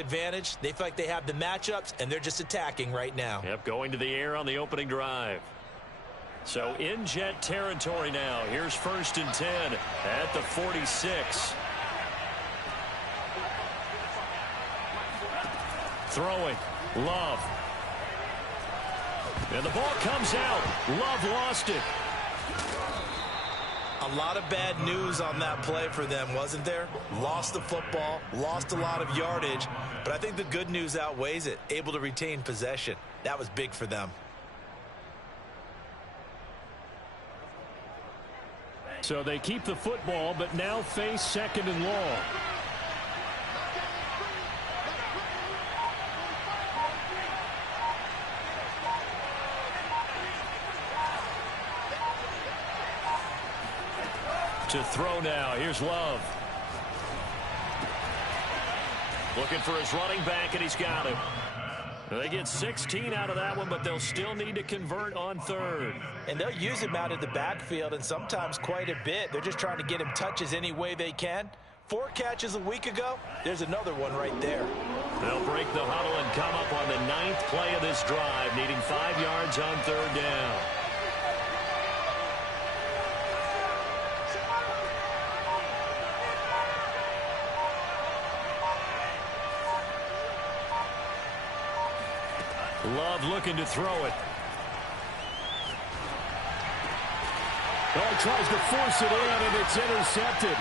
advantage. They feel like they have the matchups, and they're just attacking right now. Yep, going to the air on the opening drive. So in Jet territory now. Here's 1st and 10 at the 46. Throwing. Love. And the ball comes out. Love lost it. A lot of bad news on that play for them, wasn't there? Lost the football, lost a lot of yardage, but I think the good news outweighs it. Able to retain possession. That was big for them. So they keep the football, but now face 2nd and long. To throw now. Here's Love. Looking for his running back, and he's got him. They get 16 out of that one, but they'll still need to convert on 3rd. And they'll use him out of the backfield, and sometimes quite a bit. They're just trying to get him touches any way they can. 4 catches a week ago. There's another one right there. They'll break the huddle and come up on the 9th play of this drive, needing 5 yards on 3rd down. Love looking to throw it. Oh, tries to force it in, and it's intercepted.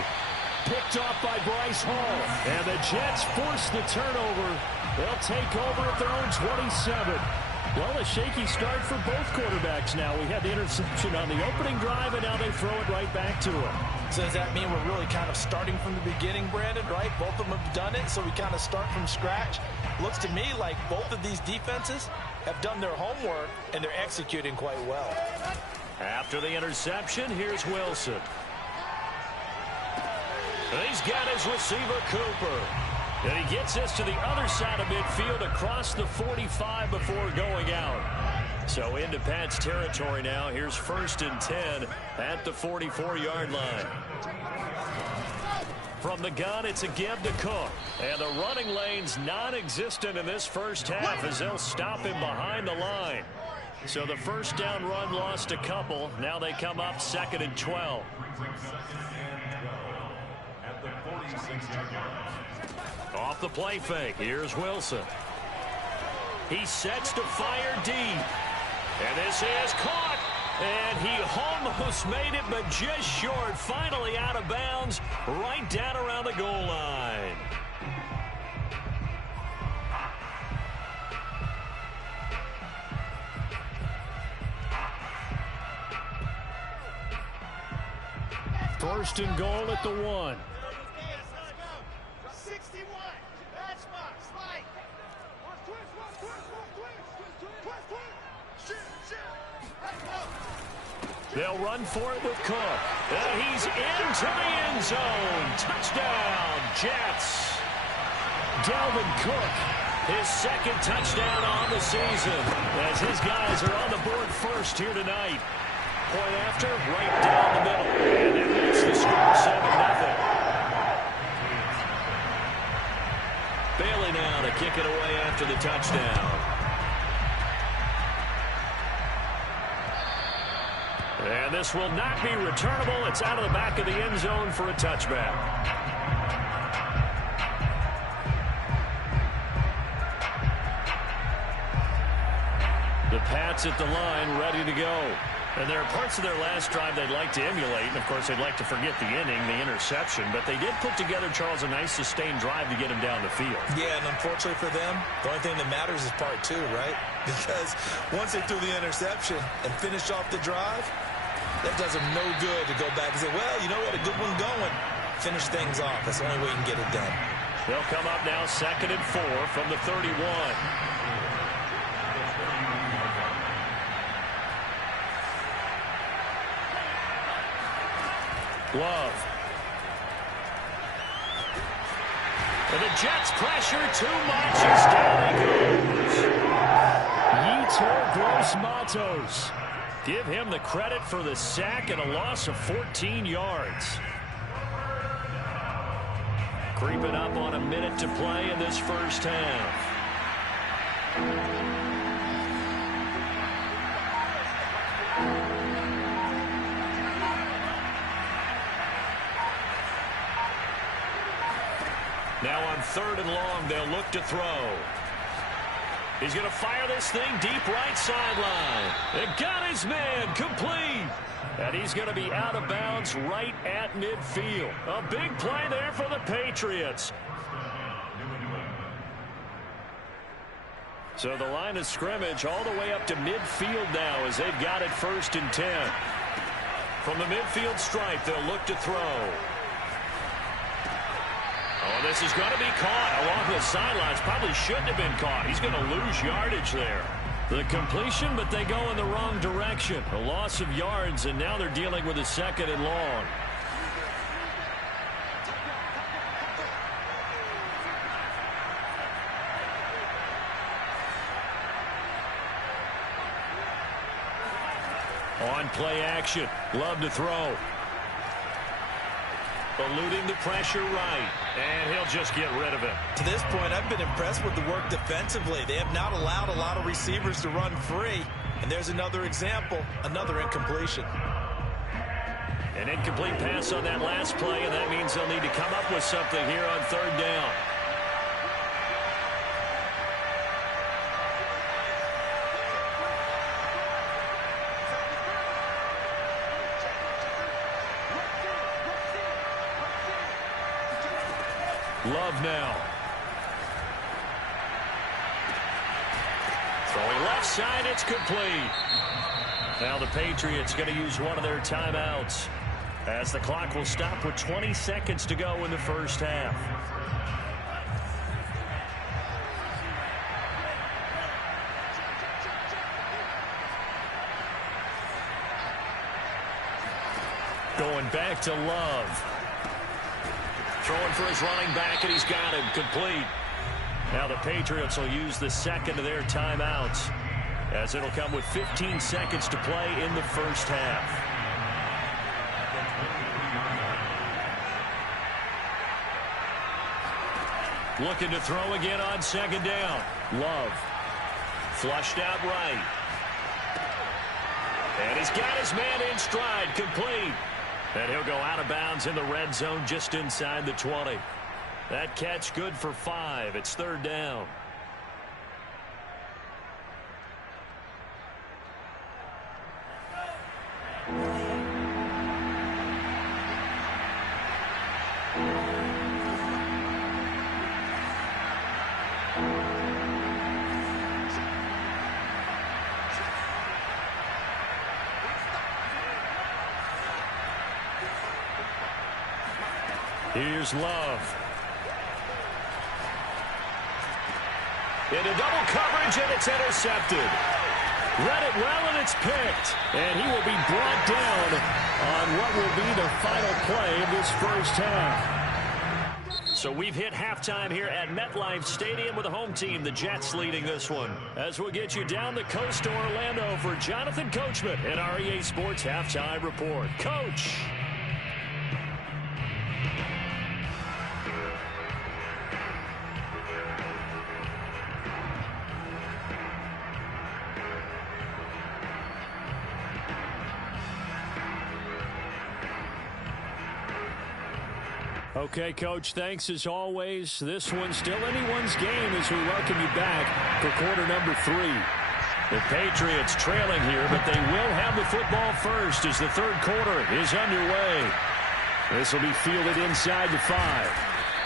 Picked off by Bryce Hall. And the Jets force the turnover. They'll take over at their own 27. Well, a shaky start for both quarterbacks now. We had the interception on the opening drive, and now they throw it right back to him. So does that mean we're really kind of starting from the beginning, Brandon, right? Both of them have done it, so we kind of start from scratch. Looks to me like both of these defenses have done their homework, and they're executing quite well. After the interception, here's Wilson. And he's got his receiver, Cooper. And he gets us to the other side of midfield across the 45 before going out. So into Pat's territory now. Here's 1st and 10 at the 44-yard line. From the gun, it's a give to Cook. And the running lane's non-existent in this first half as they'll stop him behind the line. So the first down run lost a couple. Now they come up 2nd and 12. Off the play fake, here's Wilson. He sets to fire deep. And this is caught. And he almost made it, but just short. Finally out of bounds, right down around the goal line. First and goal at the 1. They'll run for it with Cook. And he's into the end zone. Touchdown, Jets. Dalvin Cook, his 2nd touchdown on the season, as his guys are on the board first here tonight. Point after, right down the middle. And that makes the score 7-0. Bailey now to kick it away after the touchdown. And this will not be returnable. It's out of the back of the end zone for a touchback. The Pats at the line, ready to go. And there are parts of their last drive they'd like to emulate. And, of course, they'd like to forget the inning, the interception. But they did put together, Charles, a nice sustained drive to get him down the field. Yeah, and unfortunately for them, the only thing that matters is part 2, right? Because once they threw the interception and finished off the drive, that does them no good to go back and say, well, you know what, a good one going. Finish things off. That's the only way you can get it done. They'll come up now 2nd and 4 from the 31. Love. And the Jets pressure too much as down he goes. Yetur Gross-Matos. Give him the credit for the sack and a loss of 14 yards. Creeping up on a minute to play in this first half. Now on 3rd and long, they'll look to throw. He's going to fire this thing deep right sideline. It got his man complete. And he's going to be out of bounds right at midfield. A big play there for the Patriots. So the line of scrimmage all the way up to midfield now as they've got it 1st and 10. From the midfield stripe, they'll look to throw. Oh, this is going to be caught along the sidelines. Probably shouldn't have been caught. He's going to lose yardage there. The completion, but they go in the wrong direction. A loss of yards, and now they're dealing with a 2nd and long. On play action. Love to throw. Eluding the pressure right. And he'll just get rid of it. To this point, I've been impressed with the work defensively. They have not allowed a lot of receivers to run free. And there's another example, another incompletion. An incomplete pass on that last play, and that means they'll need to come up with something here on 3rd down. Love now. Throwing left side, it's complete. Now the Patriots going to use one of their timeouts as the clock will stop with 20 seconds to go in the first half. Going back to Love. Throwing for his running back, and he's got him complete. Now the Patriots will use the 2nd of their timeouts as it'll come with 15 seconds to play in the first half. Looking to throw again on 2nd down. Love. Flushed out right. And he's got his man in stride, complete. And he'll go out of bounds in the red zone just inside the 20. That catch good for 5. It's 3rd down. Here's Love. Into double coverage, and it's intercepted. Read it well, and it's picked. And he will be brought down on what will be the final play of this first half. So we've hit halftime here at MetLife Stadium with the home team, the Jets, leading this one. As we'll get you down the coast to Orlando for Jonathan Coachman at our EA Sports Halftime Report. Coach. Okay, Coach, thanks as always. This one's still anyone's game as we welcome you back for quarter number 3. The Patriots trailing here, but they will have the football first as the 3rd quarter is underway. This will be fielded inside the 5.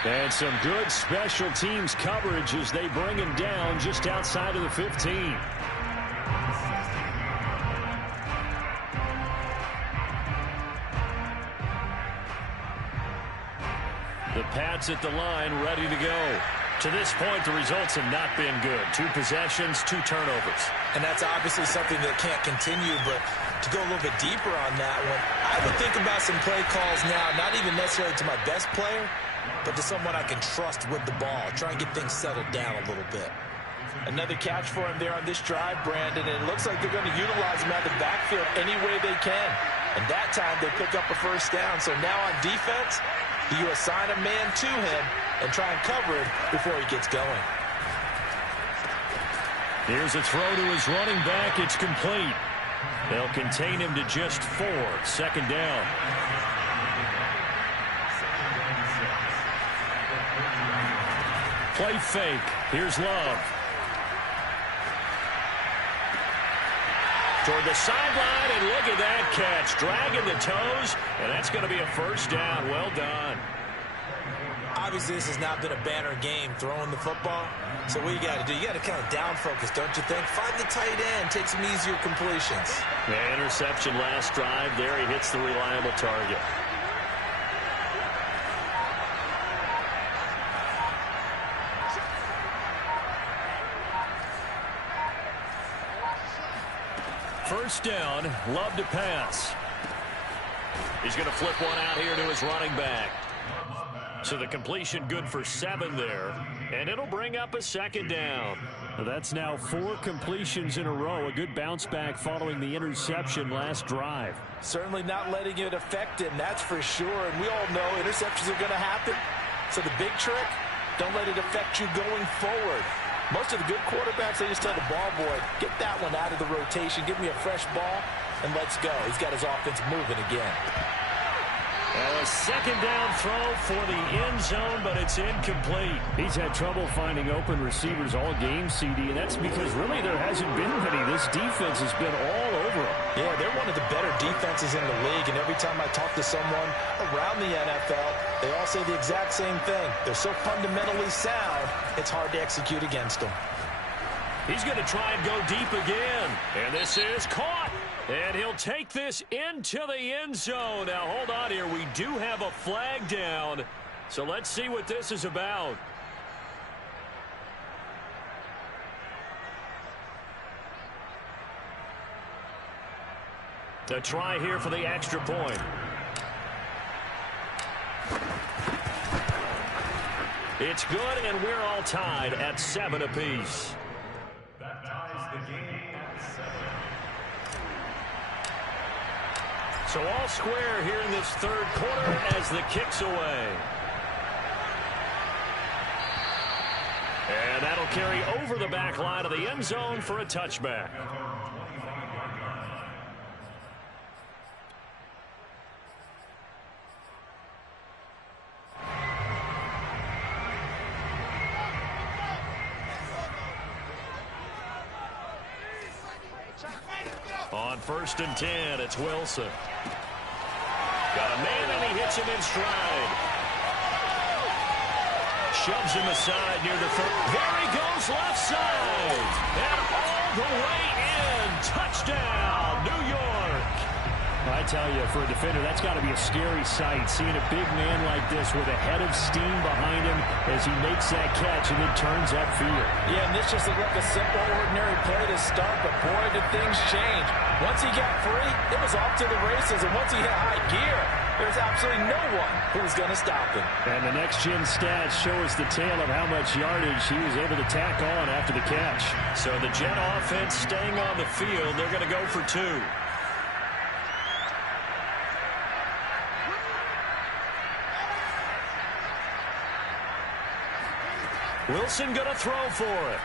And some good special teams coverage as they bring him down just outside of the 15. The Pats at the line, ready to go. To this point, the results have not been good. 2 possessions, 2 turnovers. And that's obviously something that can't continue, but to go a little bit deeper on that one, I would think about some play calls now, not even necessarily to my best player, but to someone I can trust with the ball. Try and get things settled down a little bit. Another catch for him there on this drive, Brandon, and it looks like they're going to utilize him out of the backfield any way they can. And that time they pick up a first down. So now on defense, Do you assign a man to him and try and cover him before he gets going? Here's a throw to his running back. It's complete. They'll contain him to just 4. Second down. Play fake. Here's Love. Toward the sideline, and look at that catch. Dragging the toes, and that's going to be a first down. Well done. Obviously, this has not been a banner game throwing the football. So what you got to do, you got to kind of down focus, don't you think? Find the tight end, take some easier completions. Yeah, interception last drive. There he hits the reliable target. First down, Love to pass. He's going to flip one out here to his running back. So the completion good for 7 there. And it'll bring up a second down. That's now 4 completions in a row. A good bounce back following the interception last drive. Certainly not letting it affect him, that's for sure. And we all know interceptions are going to happen. So the big trick, don't let it affect you going forward. Most of the good quarterbacks, they just tell the ball boy, get that one out of the rotation, give me a fresh ball, and let's go. He's got his offense moving again. A second down throw for the end zone, but it's incomplete. He's had trouble finding open receivers all game, CD, and that's because really there hasn't been many. This defense has been all over him. Yeah, they're one of the better defenses in the league, and every time I talk to someone around the NFL, they all say the exact same thing. They're so fundamentally sound, it's hard to execute against them. He's going to try and go deep again, and this is caught. And he'll take this into the end zone. Now, hold on here. We do have a flag down. So let's see what this is about. A try here for the extra point. It's good, and we're all tied at 7 apiece. That ties the game at 7. So all square here in this third quarter as the kick's away. And that'll carry over the back line of the end zone for a touchback. On 1st and 10, it's Wilson. Got a man, and he hits him in stride. Shoves him aside near the third. There he goes, left side. And all the way in. Touchdown, New York. I tell you, for a defender, that's got to be a scary sight, seeing a big man like this with a head of steam behind him as he makes that catch and then turns upfield. Yeah, and this just looked like a simple, ordinary play to start, but boy, did things change. Once he got free, it was off to the races, and once he hit high gear, there's absolutely no one who was going to stop him. And the next-gen stats show us the tale of how much yardage he was able to tack on after the catch. So the Jet offense staying on the field, they're going to go for 2. Wilson going to throw for it.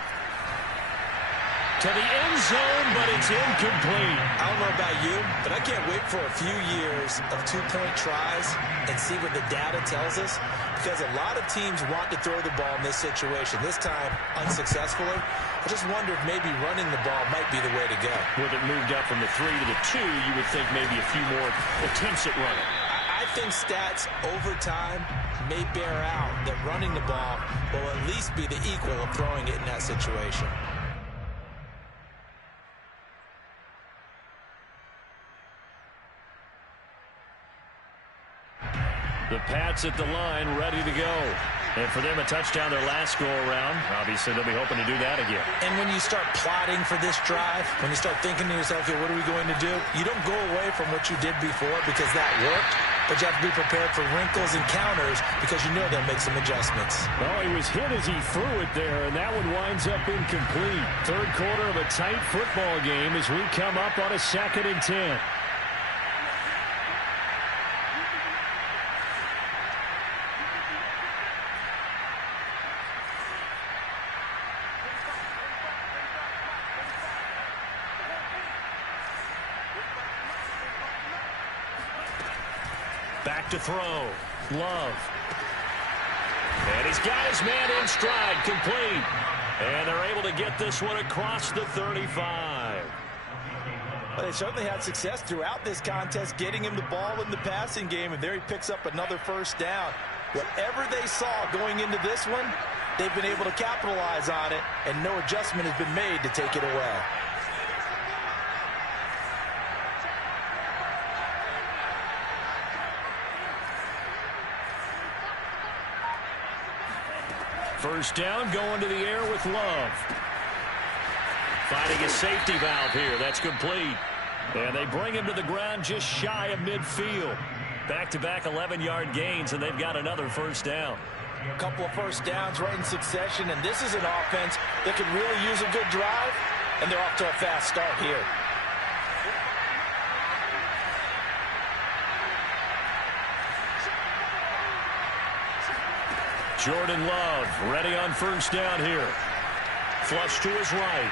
To the end zone, but it's incomplete. I don't know about you, but I can't wait for a few years of 2-point tries and see what the data tells us, because a lot of teams want to throw the ball in this situation. This time, unsuccessfully. I just wonder if maybe running the ball might be the way to go. With it moved up from the 3 to the 2, you would think maybe a few more attempts at running. I think stats over time may bear out that running the ball will at least be the equal of throwing it in that situation. The Pats at the line, ready to go. And for them, a touchdown their last go-around. Obviously, they'll be hoping to do that again. And when you start plotting for this drive, when you start thinking to yourself, okay, what are we going to do? You don't go away from what you did before because that worked, but you have to be prepared for wrinkles and counters because you know they'll make some adjustments. Well, he was hit as he threw it there, and that one winds up incomplete. Third quarter of a tight football game as we come up on a 2nd and 10. Back to throw. Love. And he's got his man in stride, complete. And they're able to get this one across the 35. Well, they certainly had success throughout this contest, getting him the ball in the passing game, and there he picks up another first down. Whatever they saw going into this one, they've been able to capitalize on it, and no adjustment has been made to take it away. First down, going to the air with Love. Finding a safety valve here. That's complete. And they bring him to the ground just shy of midfield. Back-to-back 11-yard gains, and they've got another first down. A couple of first downs right in succession, and this is an offense that could really use a good drive, and they're off to a fast start here. Jordan Love ready on first down here. Flush to his right.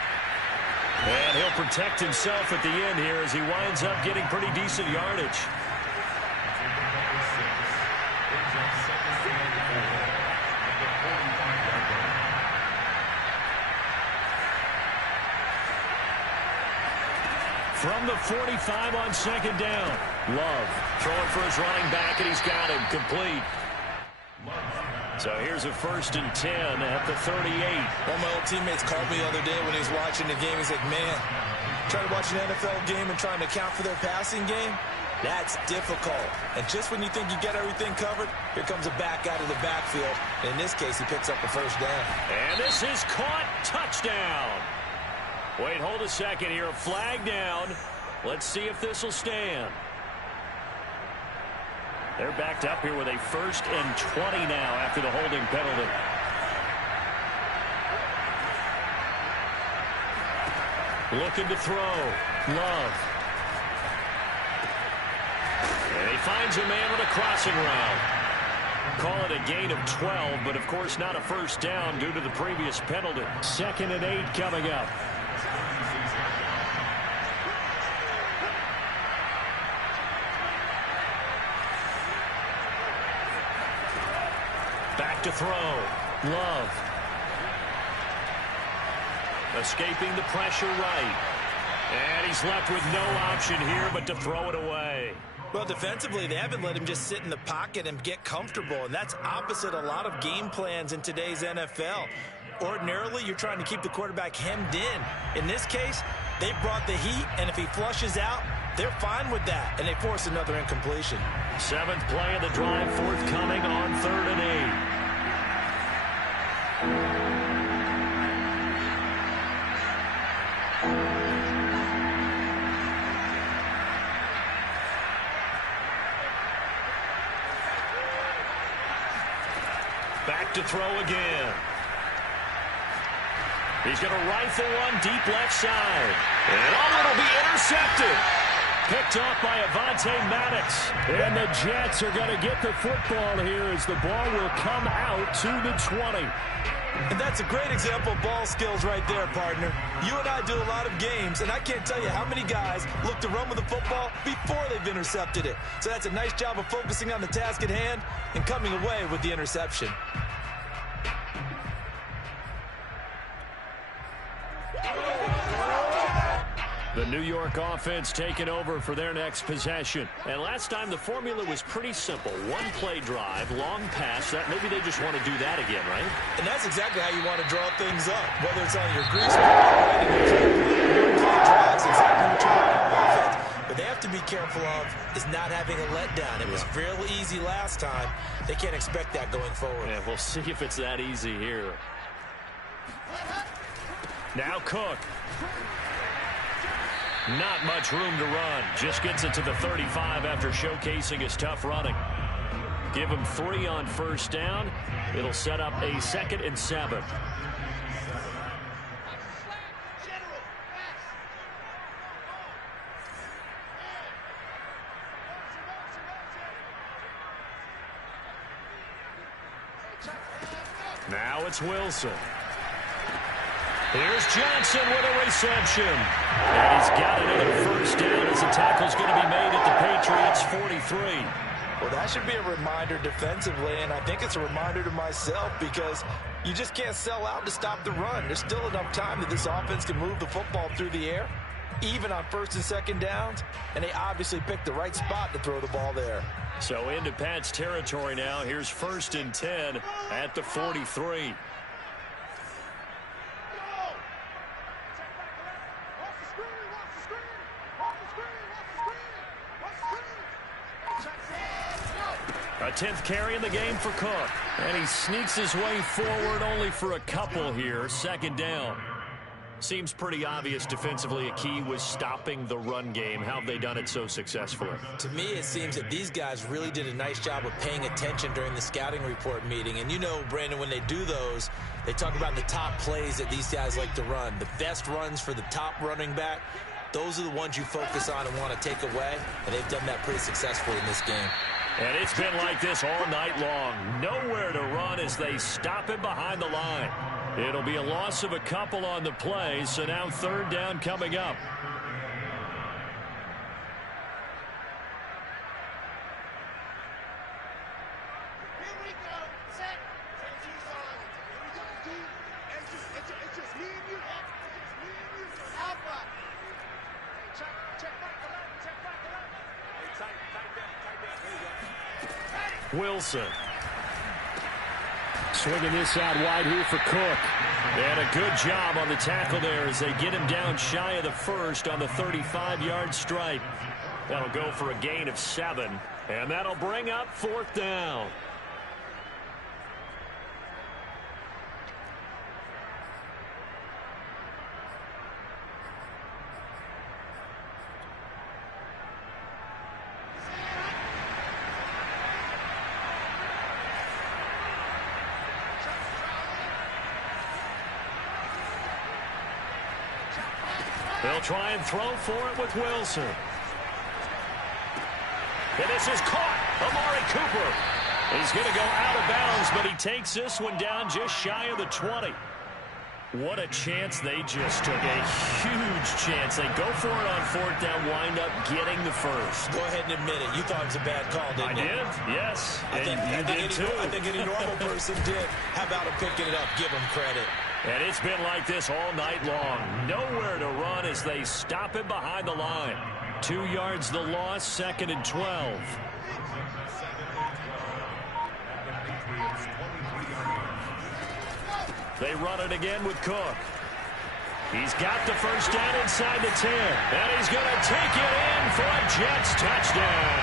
And he'll protect himself at the end here as he winds up getting pretty decent yardage. From the 45 on second down. Love throwing for his running back, and he's got him complete. So here's a 1st and 10 at the 38. One of my old teammates called me the other day when he was watching the game. He's like, man, trying to watch an NFL game and trying to account for their passing game, that's difficult. And just when you think you get everything covered, here comes a back out of the backfield. In this case, he picks up a first down. And this is caught. Touchdown. Wait, hold a second here. A flag down. Let's see if this will stand. They're backed up here with a 1st and 20 now after the holding penalty. Looking to throw. Love. And he finds a man with a crossing route. Call it a gain of 12, but of course not a first down due to the previous penalty. 2nd and 8 coming up. Back to throw. Love. Escaping the pressure right. And he's left with no option here but to throw it away. Well, defensively, they haven't let him just sit in the pocket and get comfortable, and that's opposite a lot of game plans in today's NFL. Ordinarily, you're trying to keep the quarterback hemmed in. In this case, they brought the heat, and if he flushes out, they're fine with that, and they force another incompletion. 7th play of the drive forthcoming on 3rd and 8. Back to throw again. He's going to rifle one deep left side. And it'll be intercepted. Picked off by Avonte Maddox. And the Jets are going to get the football here as the ball will come out to the 20. And that's a great example of ball skills right there, partner. You and I do a lot of games, and I can't tell you how many guys look to run with the football before they've intercepted it. So that's a nice job of focusing on the task at hand and coming away with the interception. The New York offense taking over for their next possession. And last time the formula was pretty simple. One play drive, long pass. That maybe they just want to do that again, right? And that's exactly how you want to draw things up. Whether it's on your grease ball, one play drives, exactly what you want on offense. But they have to be careful of is not having a letdown. It was fairly easy last time. They can't expect that going forward. Yeah, we'll see if it's that easy here. Now Cook. Not much room to run. Just gets it to the 35 after showcasing his tough running. Give him 3 on first down. It'll set up a 2nd and 7. Now it's Wilson. Here's Johnson with a reception. And he's got another first down as the tackle's going to be made at the Patriots' 43. Well, that should be a reminder defensively, and I think it's a reminder to myself because you just can't sell out to stop the run. There's still enough time that this offense can move the football through the air, even on first and second downs, and they obviously picked the right spot to throw the ball there. So into Pat's territory now. Here's 1st and 10 at the 43. A 10th carry in the game for Cook. And he sneaks his way forward only for a couple here. 2nd down. Seems pretty obvious defensively a key was stopping the run game. How have they done it so successfully? To me, it seems that these guys really did a nice job of paying attention during the scouting report meeting. And you know, Brandon, when they do those, they talk about the top plays that these guys like to run. The best runs for the top running back, those are the ones you focus on and want to take away. And they've done that pretty successfully in this game. And it's been like this all night long. Nowhere to run as they stop him behind the line. It'll be a loss of a couple on the play, so now 3rd down coming up. Wilson. Swinging this out wide here for Cook. And a good job on the tackle there as they get him down shy of the first on the 35-yard stripe. That'll go for a gain of 7. And that'll bring up 4th down. They'll try and throw for it with Wilson. And this is caught. Amari Cooper. He's going to go out of bounds, but he takes this one down just shy of the 20. What a chance they just took. A huge chance. They go for it on 4th down, wind up getting the first. Go ahead and admit it. You thought it was a bad call, didn't you? I did, yes. I think any normal person did. How about him picking it up? Give him credit. And it's been like this all night long. Nowhere to run as they stop him behind the line. 2 yards the loss, 2nd and 12. They run it again with Cook. He's got the first down inside the 10. And he's going to take it in for a Jets touchdown.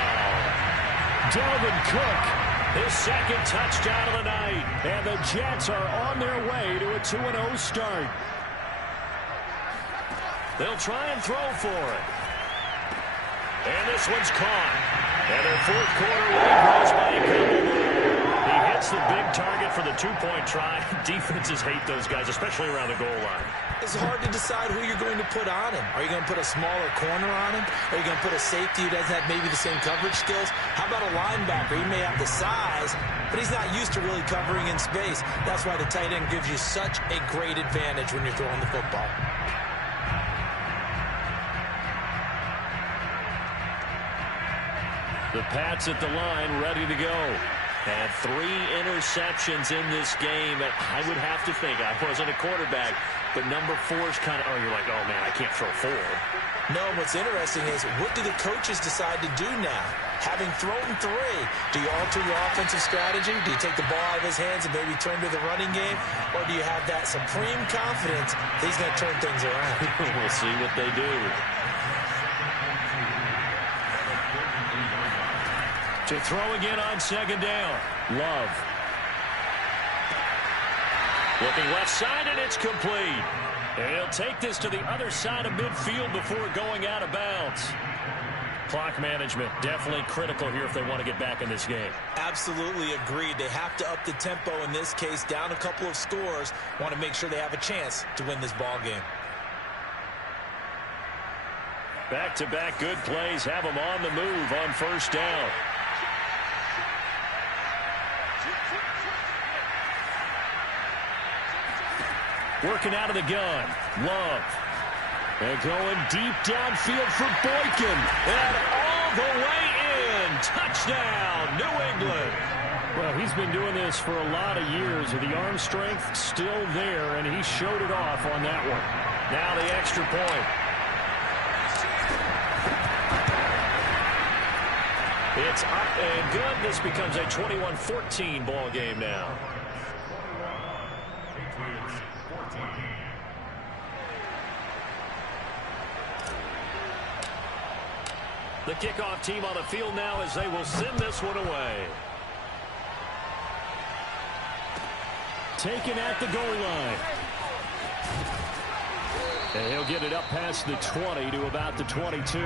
Dalvin Cook. His 2nd touchdown of the night. And the Jets are on their way to a 2-0 start. They'll try and throw for it. And this one's caught. And their 4th quarter lead grows by a couple. He hits the big target for the 2-point try. Defenses hate those guys, especially around the goal line. It's hard to decide who you're going to put on him. Are you going to put a smaller corner on him? Are you going to put a safety who doesn't have maybe the same coverage skills? How about a linebacker? He may have the size, but he's not used to really covering in space. That's why the tight end gives you such a great advantage when you're throwing the football. The Pats at the line, ready to go. And 3 interceptions in this game. I would have to think, I wasn't a quarterback, but number 4 is kind of, oh, you're like, oh, man, I can't throw 4. No, what's interesting is, what do the coaches decide to do now? Having thrown 3, do you alter your offensive strategy? Do you take the ball out of his hands and maybe turn to the running game? Or do you have that supreme confidence that he's going to turn things around? We'll see what they do. To throw again on 2nd down. Love. Looking left side, and it's complete. And he'll take this to the other side of midfield before going out of bounds. Clock management definitely critical here if they want to get back in this game. Absolutely agreed. They have to up the tempo in this case, down a couple of scores. Want to make sure they have a chance to win this ball game. Back-to-back good plays have them on the move on 1st down. Working out of the gun. Love. And going deep downfield for Boykin. And all the way in. Wilson, touchdown, New England. Well, he's been doing this for a lot of years with the arm strength still there, and he showed it off on that one. Now the extra point. It's up and good. This becomes a 21-14 ball game now. The kickoff team on the field now as they will send this one away. Taken at the goal line. And he'll get it up past the 20 to about the 22.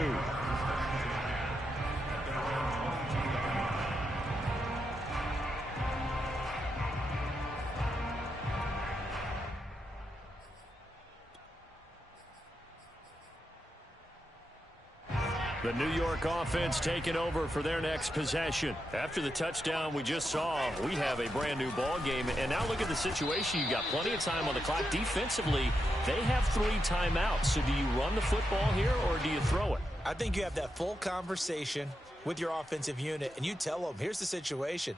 The New York offense taking over for their next possession. After the touchdown we just saw, we have a brand new ball game. And now look at the situation. You got plenty of time on the clock. Defensively, they have 3 timeouts. So do you run the football here or do you throw it? I think you have that full conversation with your offensive unit, and you tell them, here's the situation.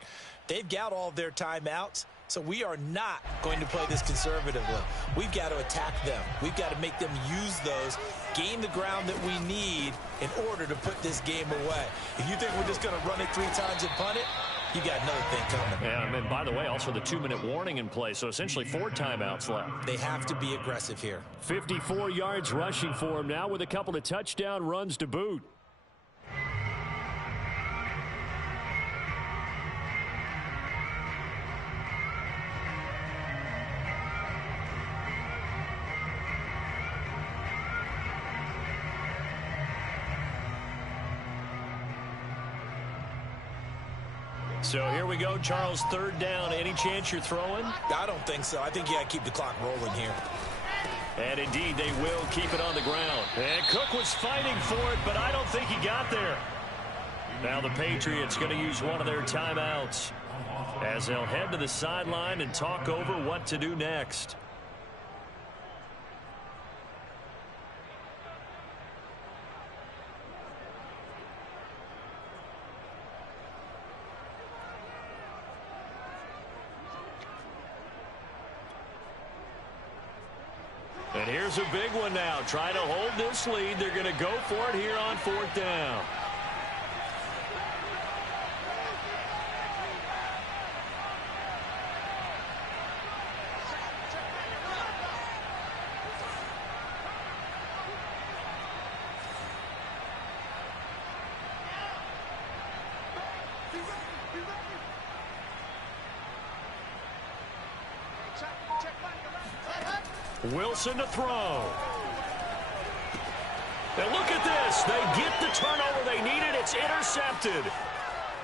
They've got all of their timeouts, so we are not going to play this conservatively. We've got to attack them. We've got to make them use those, gain the ground that we need in order to put this game away. If you think we're just going to run it 3 times and punt it, you got another thing coming. Yeah, and by the way, also the 2-minute warning in play, so essentially 4 timeouts left. They have to be aggressive here. 54 yards rushing for him now with a couple of touchdown runs to boot. So here we go, Charles, 3rd down. Any chance you're throwing? I don't think so. I think you got to keep the clock rolling here. And indeed, they will keep it on the ground. And Cook was fighting for it, but I don't think he got there. Now the Patriots going to use one of their timeouts as they'll head to the sideline and talk over what to do next. And here's a big one now. Trying to hold this lead. They're going to go for it here on 4th down. Wilson to throw. And look at this. They get the turnover they needed. It's intercepted.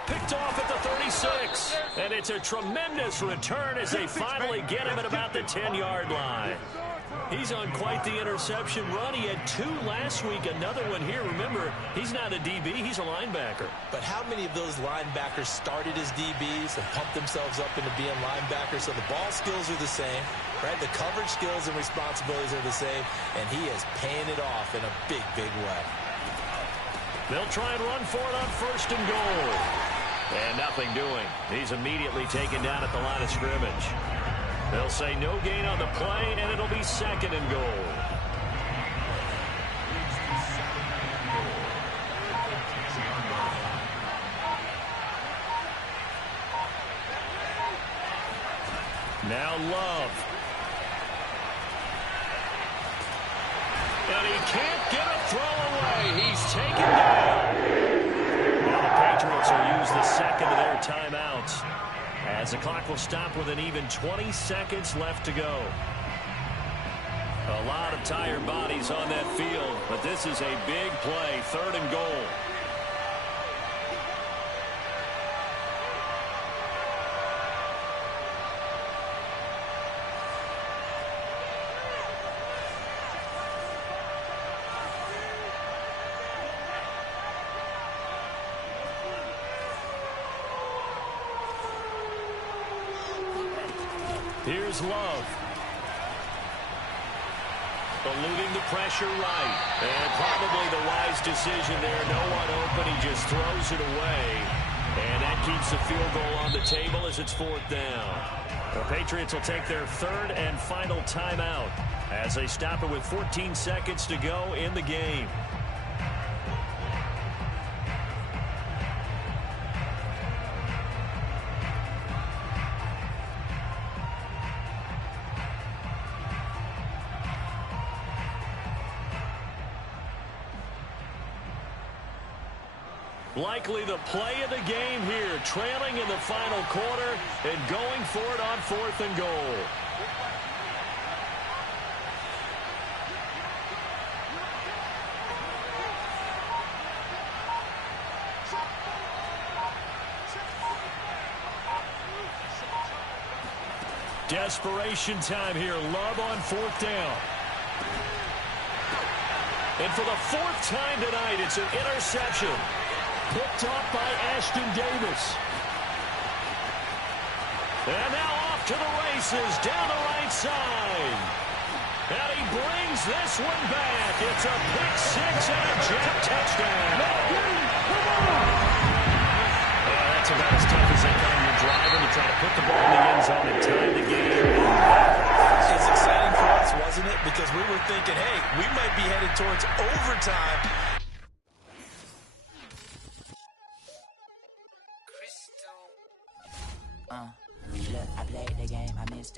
Picked off at the 36. And it's a tremendous return as they finally get him at about the 10-yard line. He's on quite the interception run. He had 2 last week, another one here. Remember, he's not a DB, he's a linebacker. But how many of those linebackers started as DBs and pumped themselves up into being linebackers? So the ball skills are the same, right? The coverage skills and responsibilities are the same, and he is paying it off in a big, big way. They'll try and run for it on 1st and goal. And nothing doing. He's immediately taken down at the line of scrimmage. They'll say no gain on the play, and it'll be 2nd and goal. Now Love. And he can't get a throw away. He's taken down. Now the Patriots will use the 2nd of their timeouts, as the clock will stop with an even 20 seconds left to go. A lot of tired bodies on that field, but this is a big play, 3rd and goal. Here's Love. Eluding the pressure right. And probably the wise decision there. No one open. He just throws it away. And that keeps the field goal on the table as it's 4th down. The Patriots will take their 3rd and final timeout as they stop it with 14 seconds to go in the game. Likely the play of the game here, trailing in the final quarter and going for it on 4th and goal. Desperation time here. Love on 4th down. And for the 4th time tonight, it's an interception. Picked off by Ashton Davis. And now off to the races down the right side. And he brings this one back. It's a pick 6 and a jet touchdown. That's about as tough as they come. You're driving to try to put the ball in the end zone and tie the game. It's exciting for us, wasn't it? Because we were thinking, hey, we might be headed towards overtime. Look, I played the game.